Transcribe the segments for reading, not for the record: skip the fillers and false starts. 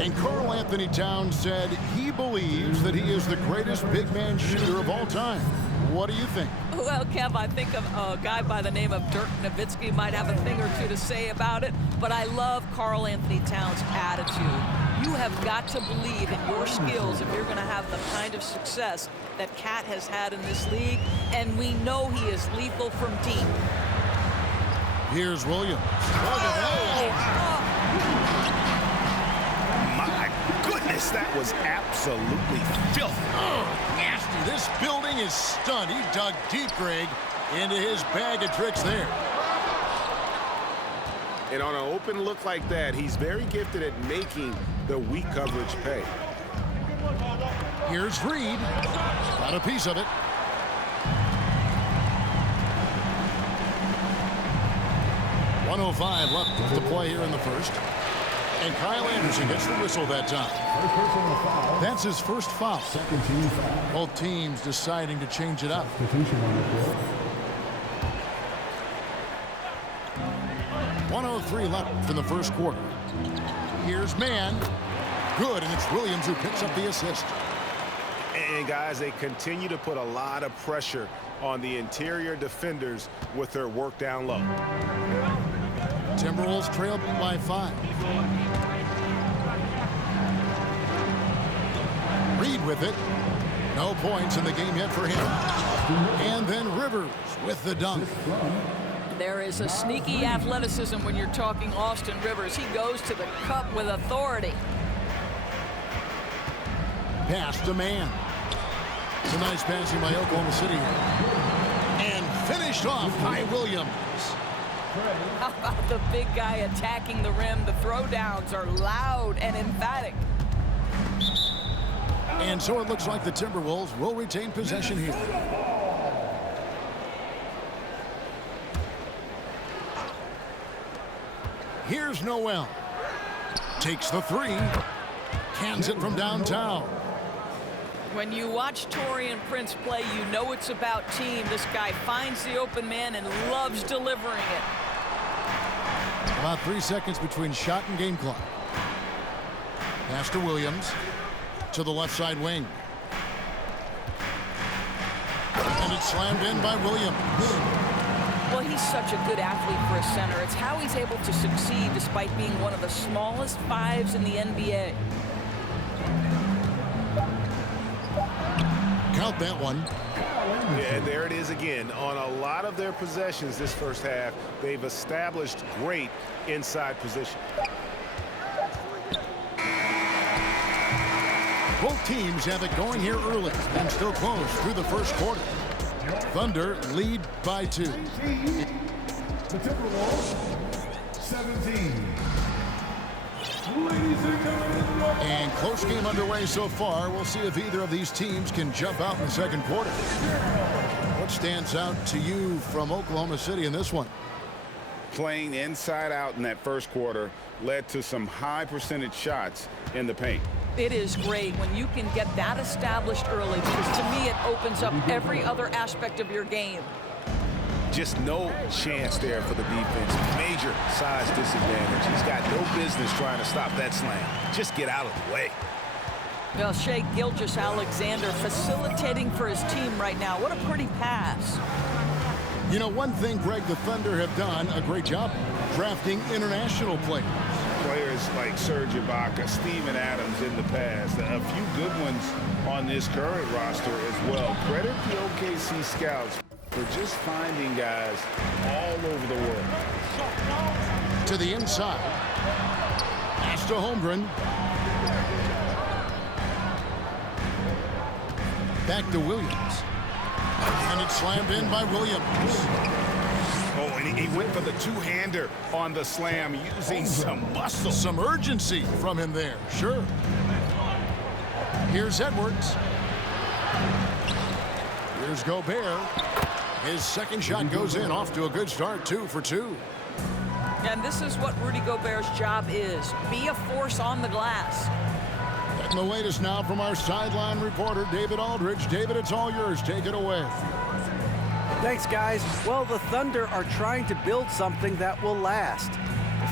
And Karl Anthony Towns said he believes that he is the greatest big man shooter of all time. What do you think? Well, Kev, I think of a guy by the name of Dirk Nowitzki might have a thing or two to say about it, but I love Karl Anthony Towns' attitude. You have got to believe in your skills if you're going to have the kind of success that Cat has had in this league, and we know he is lethal from deep. Here's Williams. My goodness, that was absolutely filthy. Nasty. This building is stunned. He dug deep, Greg, into his bag of tricks there. And on an open look like that, he's very gifted at making the weak coverage pay. Here's Reed. Got a piece of it. .105 left to play here in the first. And Kyle Anderson gets the whistle that time. That's his first foul. Second team foul. Both teams deciding to change it up. 103 left in the first quarter. Here's Mann. Good, and it's Williams who picks up the assist. And guys, they continue to put a lot of pressure on the interior defenders with their work down low. Timberwolves trail by 5. Reed with it. No points in the game yet for him. And then Rivers with the dunk. There is a sneaky athleticism when you're talking Austin Rivers. He goes to the cup with authority. Pass to Mann. It's a nice passing by Oklahoma City here. And finished off by Williams. How about the big guy attacking the rim? The throwdowns are loud and emphatic. And so it looks like the Timberwolves will retain possession here. Here's Noel. Takes the three. Cans it from downtown. When you watch Taurean Prince play, you know it's about team. This guy finds the open man and loves delivering it. About 3 seconds between shot and game clock. Pass to Williams. To the left side wing. And it's slammed in by Williams. Well, he's such a good athlete for a center. It's how he's able to succeed despite being one of the smallest fives in the NBA. Count that one. Yeah, there it is again. On a lot of their possessions this first half, they've established great inside position. Both teams have it going here early and still close through the first quarter. Thunder lead by 2. The Timberwolves, 17. Ladies and gentlemen. And close game underway so far. We'll see if either of these teams can jump out in the second quarter. What stands out to you from Oklahoma City in this one? Playing inside out in that first quarter led to some high percentage shots in the paint. It is great when you can get that established early because to me it opens up every other aspect of your game. Just no chance there for the defense. Major size disadvantage. He's got no business trying to stop that slam. Just get out of the way. Well, Shai Gilgeous-Alexander facilitating for his team right now. What a pretty pass. You know, one thing, Greg, the Thunder have done a great job drafting international players. Players like Serge Ibaka, Steven Adams in the past, a few good ones on this current roster as well. Credit the OKC scouts for just finding guys all over the world. To the inside. Pass to Holmgren. Back to Williams. And it's slammed in by Williams. Oh, and he went for the two-hander on the slam using some muscle. Some urgency from him there, sure. Here's Edwards. Here's Gobert. His second shot goes in, off to a good start, 2 for 2. And this is what Rudy Gobert's job is. Be a force on the glass. And the latest now from our sideline reporter, David Aldridge. David, it's all yours. Take it away. Thanks, guys. Well, the Thunder are trying to build something that will last.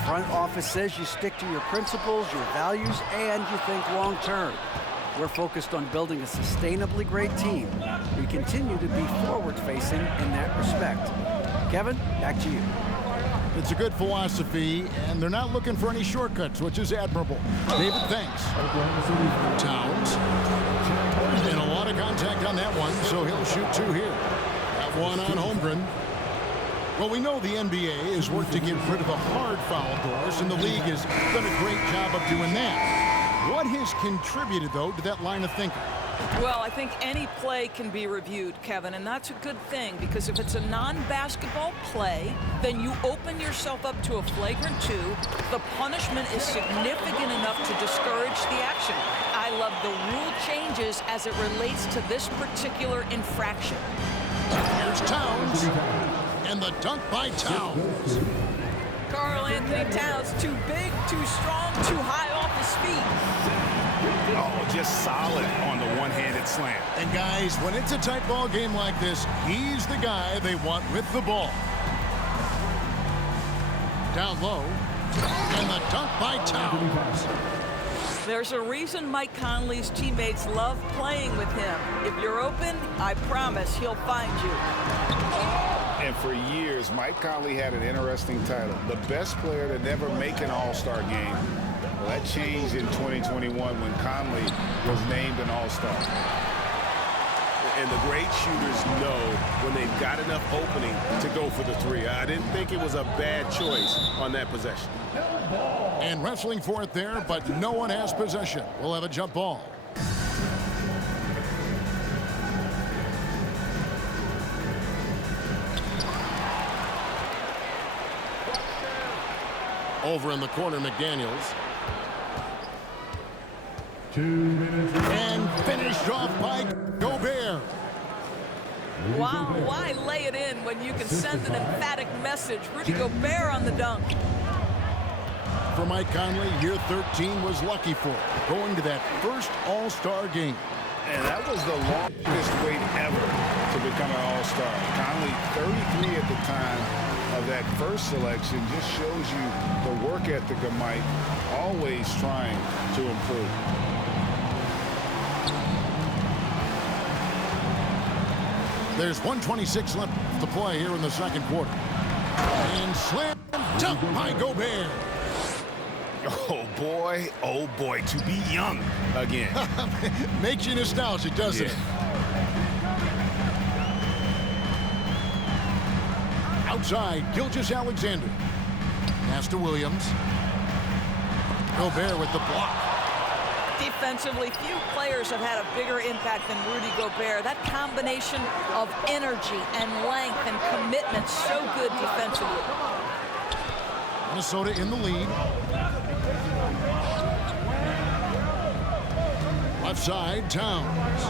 front office says you stick to your principles, your values, and you think long-term. We're focused on building a sustainably great team. We continue to be forward-facing in that respect. Kevin, back to you. It's a good philosophy, and they're not looking for any shortcuts, which is admirable. David, thanks. Towns. And a lot of contact on that one, so he'll shoot 2 here. That one on Holmgren. Well, we know the NBA has worked to get rid of the hard foul doors, and the league has done a great job of doing that. What has contributed, though, to that line of thinking? Well, I think any play can be reviewed, Kevin, and that's a good thing because if it's a non-basketball play, then you open yourself up to a flagrant 2. The punishment is significant enough to discourage the action. I love the rule changes as it relates to this particular infraction. Here's Towns, and the dunk by Towns. Karl Anthony Towns, too big, too strong, too high off his feet. Oh, just solid on the one-handed slam. And guys, when it's a tight ball game like this, he's the guy they want with the ball. Down low, and the dunk by Towns. There's a reason Mike Conley's teammates love playing with him. If you're open, I promise he'll find you. And for years, Mike Conley had an interesting title, the best player to never make an All-Star game. Well, that changed in 2021 when Conley was named an All-Star. And the great shooters know when they've got enough opening to go for the 3. I didn't think it was a bad choice on that possession. And wrestling for it there, but no one has possession. We'll have a jump ball. Over in the corner, McDaniels. 2 minutes. And finished off by Gobert. Wow, why lay it in when you can send an emphatic message? Rudy Gobert on the dunk. For Mike Conley, year 13 was lucky for him, going to that first All-Star game. And that was the longest wait ever to become an All-Star. Conley, 33 at the time of that first selection, just shows you the work ethic of Mike, always trying to improve. There's 1:26 left to play here in the second quarter. And slam dunk by Gobert. Oh boy, to be young again. Makes you nostalgic, doesn't it? Outside, Gilgeous-Alexander. Pass to Williams. Gobert with the block. Defensively, few players have had a bigger impact than Rudy Gobert. That combination of energy and length and commitment, so good defensively. Minnesota in the lead. Left side, Towns.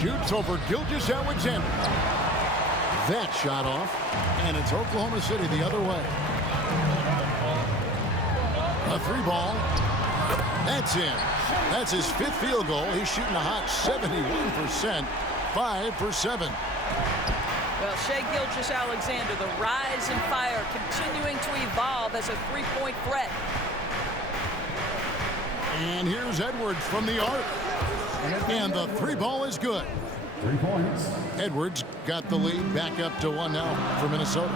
Shoots over Gilgeous-Alexander. That shot off, and it's Oklahoma City the other way. A 3-ball. That's in. That's his 5th field goal. He's shooting a hot 71%. 5 for 7. Well, Shai Gilgeous-Alexander, the rise and fire, continuing to evolve as a three-point threat. And here's Edwards from the arc. And the 3-ball is good. 3 points. Edwards got the lead back up to 1 now for Minnesota.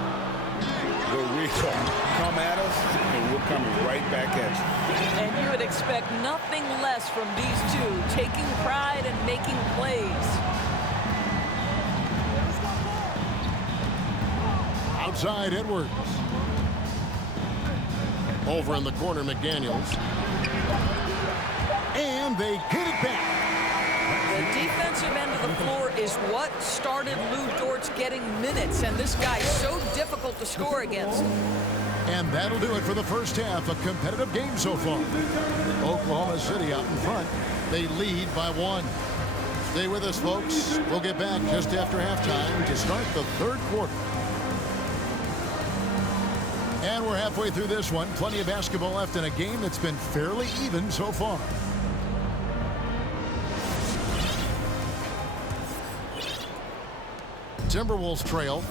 The recall. Come at us, and we're coming right back at you. And you would expect nothing less from these two, taking pride and making plays. Outside, Edwards. Over in the corner, McDaniels. And they get it back. The defensive end of the floor is what started Lou Dort's getting minutes, and this guy's so difficult to score against. And that'll do it for the first half. A competitive game so far. Oklahoma City out in front. They lead by 1. Stay with us, folks. We'll get back just after halftime to start the third quarter. And we're halfway through this one. Plenty of basketball left in a game that's been fairly even so far. Timberwolves trail.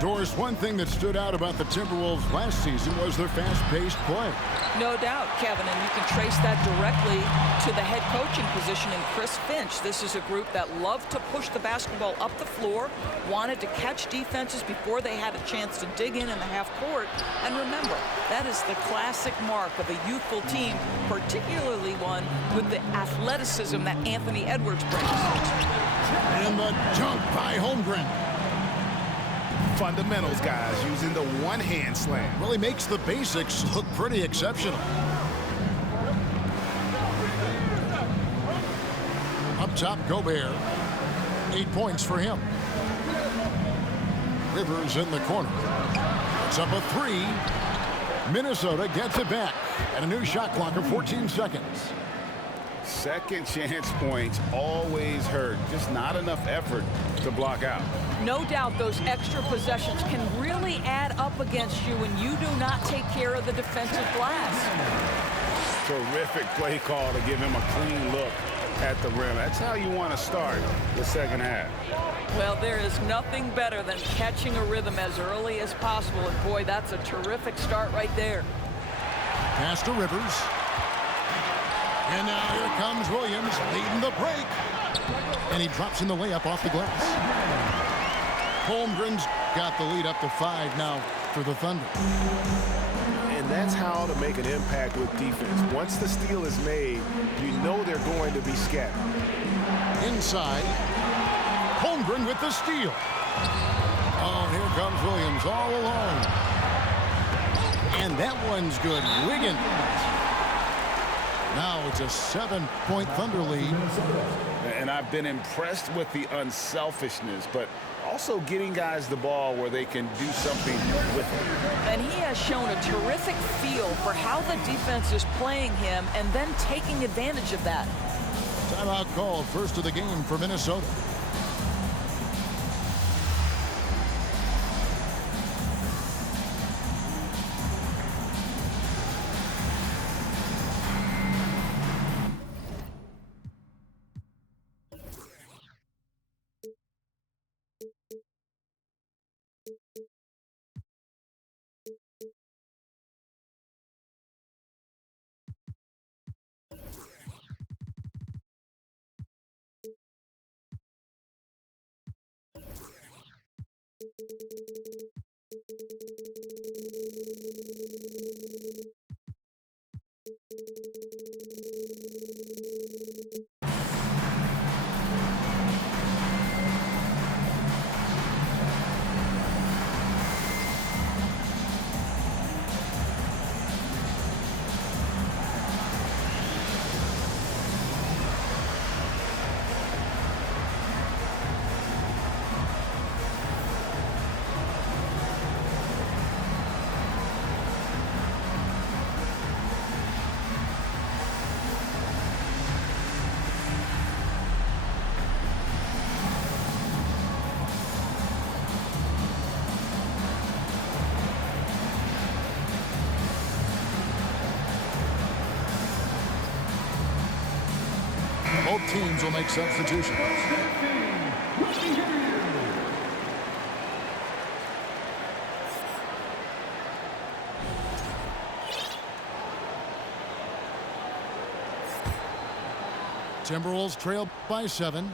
Doris, one thing that stood out about the Timberwolves last season was their fast-paced play. No doubt, Kevin, and you can trace that directly to the head coaching position in Chris Finch. This is a group that loved to push the basketball up the floor, wanted to catch defenses before they had a chance to dig in the half court. And remember, that is the classic mark of a youthful team, particularly one with the athleticism that Anthony Edwards brings. And the dunk by Holmgren. Fundamentals, guys, using the one-hand slam. Really makes the basics look pretty exceptional. Up top, Gobert. 8 points for him. Rivers in the corner. It's up a 3. Minnesota gets it back. And a new shot clock of 14 seconds. Second chance points always hurt. Just not enough effort to block out. No doubt those extra possessions can really add up against you when you do not take care of the defensive glass. Terrific play call to give him a clean look at the rim. That's how you want to start the second half. Well, there is nothing better than catching a rhythm as early as possible. And boy, that's a terrific start right there. Pass to Rivers. And now here comes Williams leading the break. And he drops in the layup off the glass. Holmgren's got the lead up to 5 now for the Thunder. And that's how to make an impact with defense. Once the steal is made, you know they're going to be scattered. Inside. Holmgren with the steal. Oh, here comes Williams all alone. And that one's good. Wiggins. Now it's a 7-point Thunder lead. And I've been impressed with the unselfishness, but also getting guys the ball where they can do something with it. And he has shown a terrific feel for how the defense is playing him and then taking advantage of that. Timeout called, first of the game for Minnesota. Both teams will make substitutions. Timberwolves trail by 7.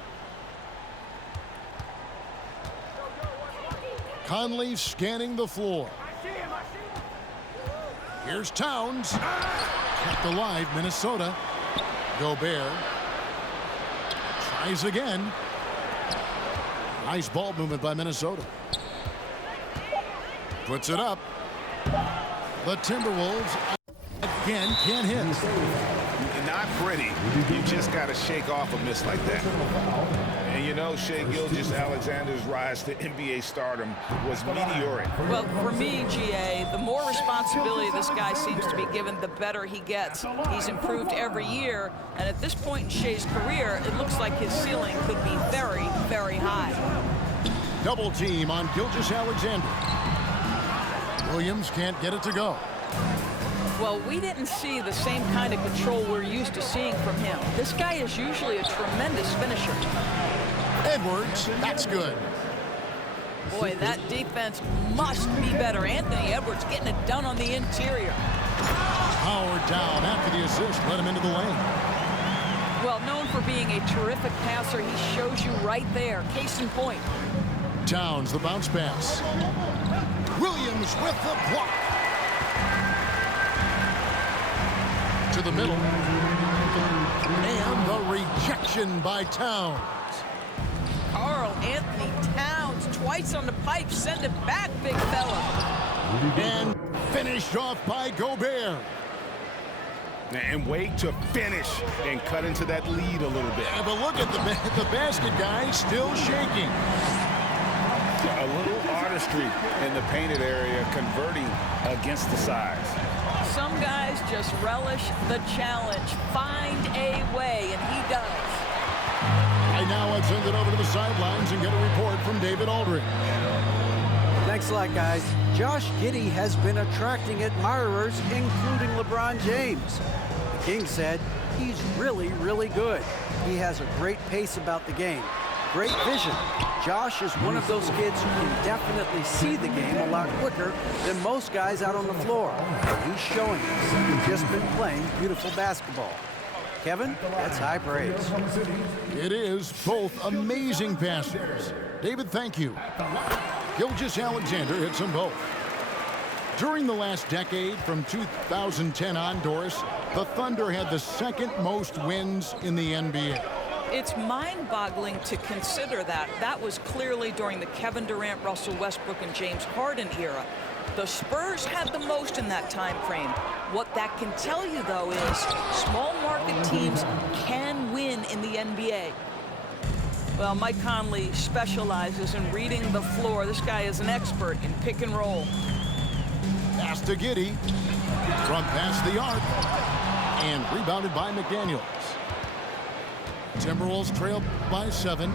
Conley scanning the floor. Here's Towns. Kept alive, Minnesota. Gobert. Tries again. Nice ball movement by Minnesota. Puts it up. The Timberwolves again can't hit. Not pretty. You just got to shake off a miss like that. And you know, Shai Gilgeous-Alexander's rise to NBA stardom was meteoric. Well, for me, GA, the more responsibility this guy seems to be given, the better he gets. He's improved every year, and at this point in Shai's career, it looks like his ceiling could be very, very high. Double team on Gilgeous-Alexander. Williams can't get it to go. Well, we didn't see the same kind of control we're used to seeing from him. This guy is usually a tremendous finisher. Edwards, that's good. Boy, that defense must be better. Anthony Edwards getting it done on the interior. Howard down after the assist, let him into the lane. Well, known for being a terrific passer, he shows you right there. Case in point. Towns, the bounce pass. Williams with the block. To the middle. And the rejection by Towns. Karl Anthony Towns twice on the pipe. Send it back, big fella. And finished off by Gobert. And wait to finish and cut into that lead a little bit. Yeah, but look at the basket guy still shaking. A little artistry in the painted area, converting against the size. Some guys just relish the challenge. Find a way, and he does. Right now, let's send it over to the sidelines and get a report from David Aldridge. Thanks a lot, guys. Josh Giddey has been attracting admirers, including LeBron James. The King said he's really, really good. He has a great pace about the game. Great vision. Josh is one of those kids who can definitely see the game a lot quicker than most guys out on the floor. And he's showing us. He's just been playing beautiful basketball. Kevin, that's high praise. It is both amazing passers. David, thank you. Gilgeous-Alexander hits them both. During the last decade, from 2010 on, Doris, the Thunder had the second most wins in the NBA. It's mind-boggling to consider that. That was clearly during the Kevin Durant, Russell Westbrook, and James Harden era. The Spurs had the most in that time frame. What that can tell you, though, is small market teams can win in the NBA. Well, Mike Conley specializes in reading the floor. This guy is an expert in pick and roll. Pass to Giddey. From past the arc. And rebounded by McDaniels. Timberwolves trail by 7.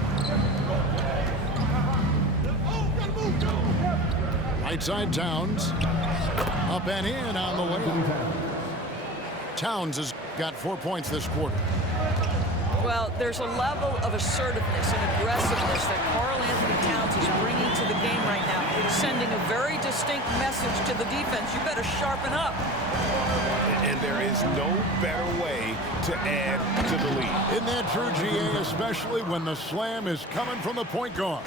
Right side Towns. Up and in on the way. Towns has got 4 points this quarter. Well, there's a level of assertiveness and aggressiveness that Karl Anthony Towns is bringing to the game right now, sending a very distinct message to the defense. You better sharpen up. And there is no better way to add to the lead. Isn't that true, GA, especially when the slam is coming from the point guard?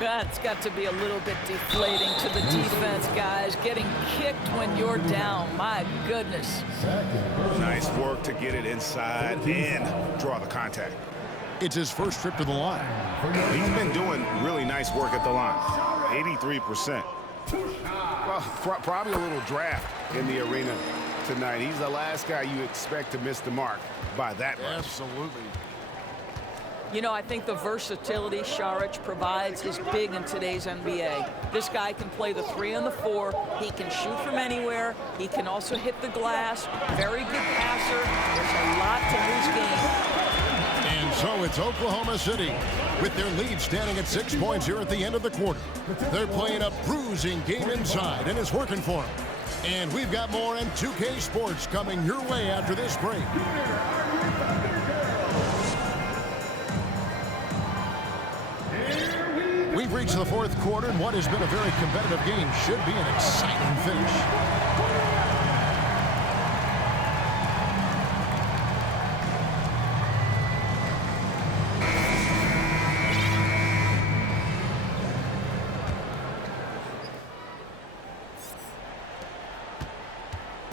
That's got to be a little bit deflating to the defense, guys. Getting kicked when you're down. My goodness. Nice work to get it inside and draw the contact. It's his first trip to the line. He's been doing really nice work at the line. 83%. Well, probably a little draft in the arena tonight. He's the last guy you expect to miss the mark by that much. Absolutely. You know, I think the versatility Saric provides is big in today's NBA. This guy can play the 3 and the 4. He can shoot from anywhere. He can also hit the glass. Very good passer. There's a lot to his game. And so it's Oklahoma City with their lead standing at 6 points here at the end of the quarter. They're playing a bruising game inside, and it's working for them. And we've got more M2K Sports coming your way after this break. We've reached the fourth quarter, and what has been a very competitive game should be an exciting finish.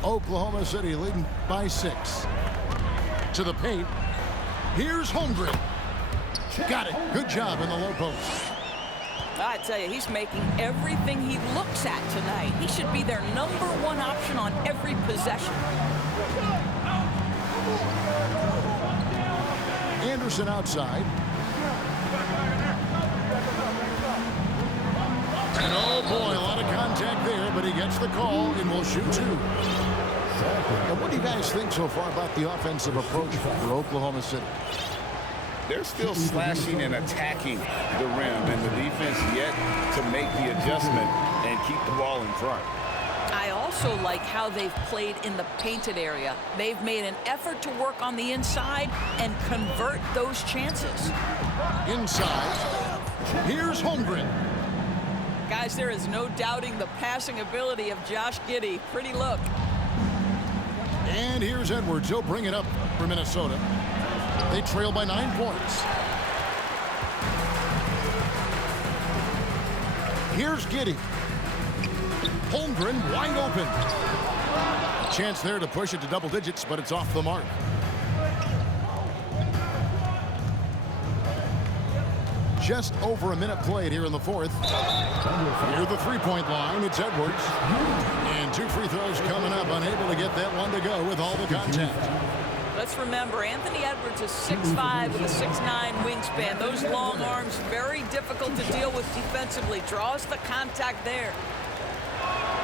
Oklahoma City leading by 6. To the paint. Here's Holmgren. Got it. Good job in the low post. I tell you, he's making everything he looks at tonight. He should be their #1 option on every possession. Anderson outside. And oh boy, a lot of contact there, but he gets the call and will shoot 2. And what do you guys think so far about the offensive approach for Oklahoma City? They're still slashing and attacking the rim, and the defense yet to make the adjustment and keep the ball in front. I also like how they've played in the painted area. They've made an effort to work on the inside and convert those chances. Inside. Here's Holmgren. Guys, there is no doubting the passing ability of Josh Giddey. Pretty look. And here's Edwards. He'll bring it up for Minnesota. They trail by 9 points. Here's Giddey. Holmgren wide open. Chance there to push it to double digits, but it's off the mark. Just over a minute played here in the fourth. Near the three-point line, it's Edwards. And 2 free throws coming up, unable to get that one to go with all the contact. Let's remember, Anthony Edwards is 6'5" with a 6'9" wingspan. Those long arms, very difficult to deal with defensively. Draws the contact there.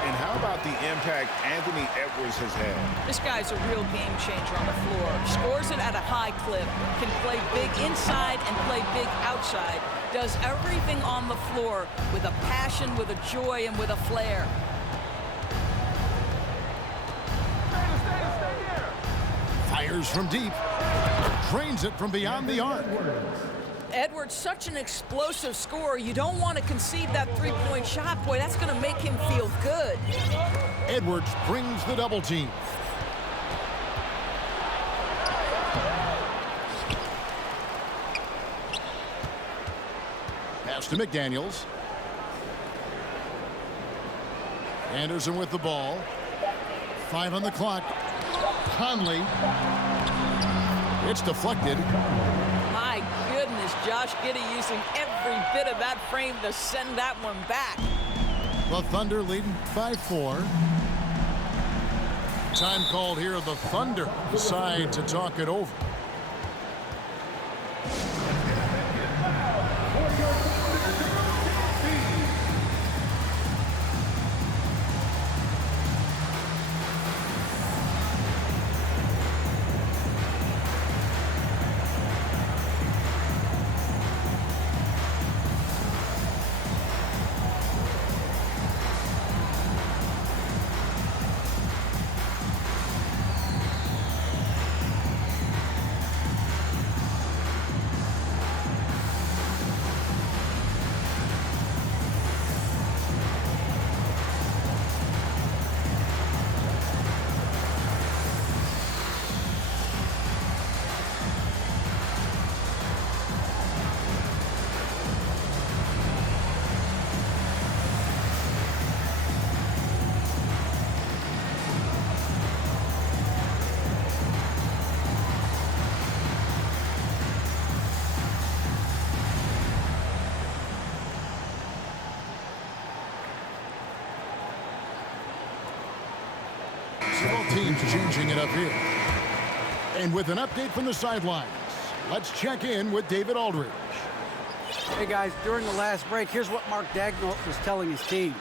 And how about the impact Anthony Edwards has had? This guy's a real game changer on the floor. Scores it at a high clip. Can play big inside and play big outside. Does everything on the floor with a passion, with a joy, and with a flair. Fires from deep. Drains it from beyond the arc. Edwards, such an explosive scorer. You don't want to concede that three-point shot. Boy, that's going to make him feel good. Edwards brings the double team. Pass to McDaniels. Anderson with the ball. 5 on the clock. Conley. It's deflected. My goodness, Josh Giddey using every bit of that frame to send that one back. The Thunder leading by 4. Time called here. The Thunder decide to talk it over. Both teams changing it up here. And with an update from the sidelines, let's check in with David Aldridge. Hey guys, during the last break, here's what Mark Daigneault was telling his team.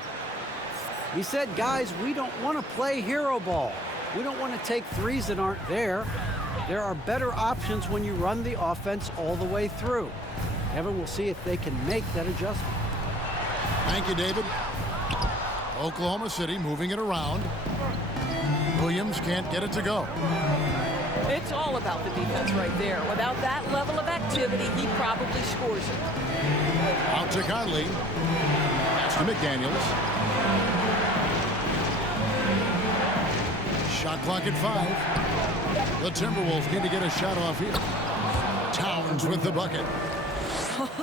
He said, guys, we don't want to play hero ball. We don't want to take threes that aren't there. There are better options when you run the offense all the way through. Evan will see if they can make that adjustment. Thank you, David. Oklahoma City moving it around. Williams can't get it to go. It's all about the defense right there. Without that level of activity, he probably scores it. Out to Conley. Pass to McDaniels. Shot clock at 5. The Timberwolves need to get a shot off here. Towns with the bucket.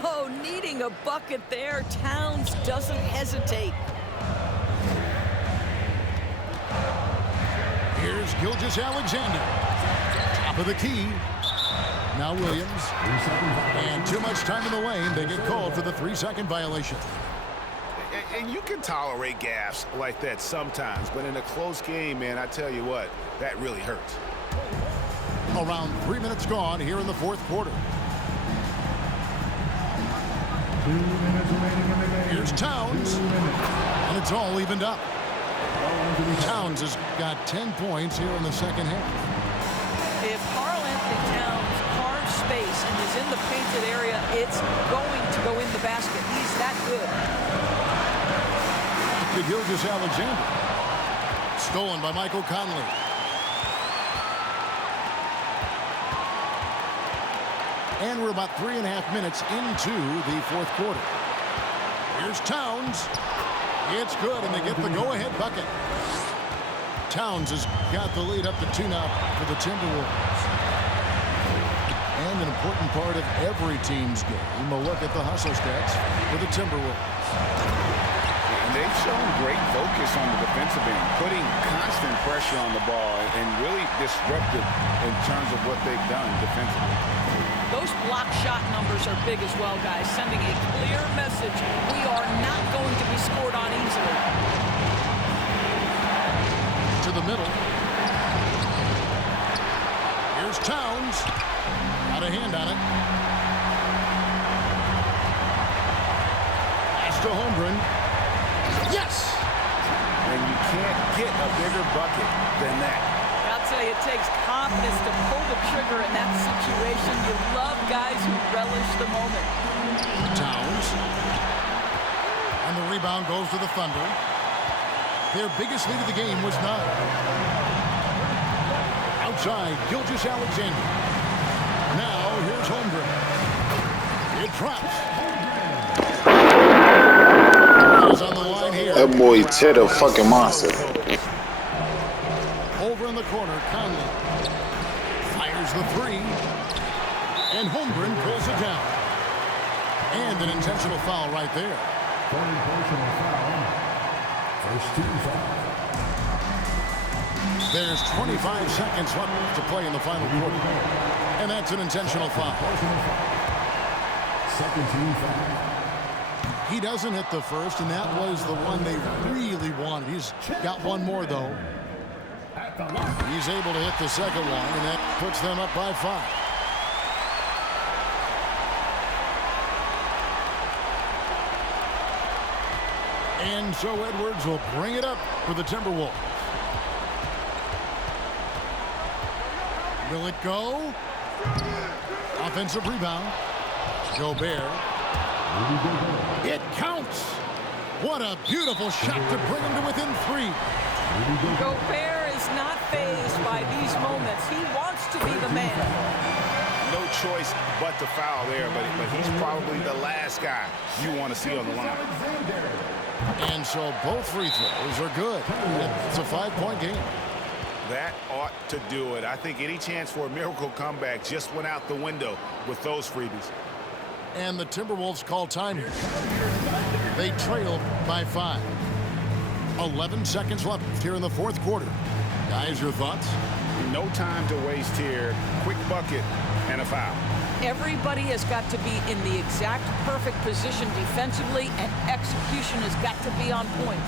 Oh, needing a bucket there. Towns doesn't hesitate. Here's Gilgeous-Alexander. Top of the key. Now Williams. And too much time in the lane. They get called for the 3-second violation. And you can tolerate gaffes like that sometimes, but in a close game, man, I tell you what, that really hurts. Around 3 minutes gone here in the fourth quarter. 2 minutes remaining in the game. Here's Towns. And it's all evened up. Towns has got 10 points here in the second half. If Karl Anthony Towns carves space and is in the painted area, it's going to go in the basket. He's that good. To Gilgeous-Alexander. Stolen by Michael Conley. And we're about 3.5 minutes into the fourth quarter. Here's Towns. It's good, and they get the go-ahead bucket. Towns has got the lead up to 2 now for the Timberwolves. And an important part of every team's game, a look at the hustle stats for the Timberwolves. And they've shown great focus on the defensive end, putting constant pressure on the ball and really disruptive in terms of what they've done defensively. Those block shot numbers are big as well, guys, sending a clear message. We are not going to be scored on easily. To the middle. Here's Towns. Got a hand on it. Pass to Holmgren. Yes! And you can't get a bigger bucket than that. I'll tell you, it takes confidence to pull the trigger in that situation. You love guys who relish the moment. Towns. And the rebound goes to the Thunder. Their biggest lead of the game was 9. Outside, Gilgeous-Alexander. Now, here's Holmgren. It drops. That is on the line here. That boy Chet a fucking monster. Over in the corner, Conley fires the 3, and Holmgren pulls it down. And an intentional foul right there. Personal foul. First team foul. There's 25 seconds left to play in the final quarter, and that's an intentional foul. Second team foul. He doesn't hit the first, and that was the one they really wanted. He's got one more, though. He's able to hit the second one, and that puts them up by 5. And so Edwards will bring it up for the Timberwolves. Will it go? Offensive rebound. Gobert. It counts. What a beautiful shot to bring him to within 3. Gobert is not fazed by these moments. He wants to be the man. No choice but to foul there, but he's probably the last guy you want to see on the line. And so both free throws are good. It's a 5-point game. That ought to do it. I think any chance for a miracle comeback just went out the window with those freebies. And the Timberwolves call time here. They trailed by 5. 11 seconds left here in the fourth quarter. Guys, your thoughts? No time to waste here. Quick bucket and a foul. Everybody has got to be in the exact perfect position defensively, and execution has got to be on point.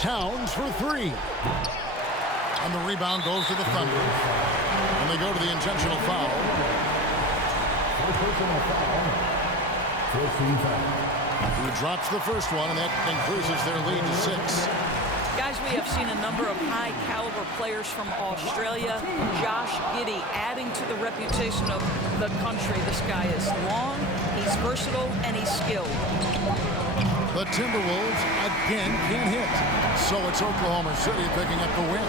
Towns for 3. And the rebound goes to the Thunder. And they go to the intentional foul. Personal foul. First team foul. Who drops the first one, and that increases their lead to 6. Guys, we have seen a number of high-caliber players from Australia. Josh Giddey adding to the reputation of the country. This guy is long, he's versatile, and he's skilled. The Timberwolves again can't hit. So it's Oklahoma City picking up the win.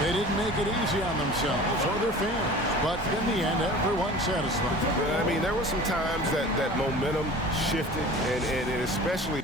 They didn't make it easy on themselves or their fans, but in the end, everyone's satisfied. I mean, there were some times that momentum shifted, and especially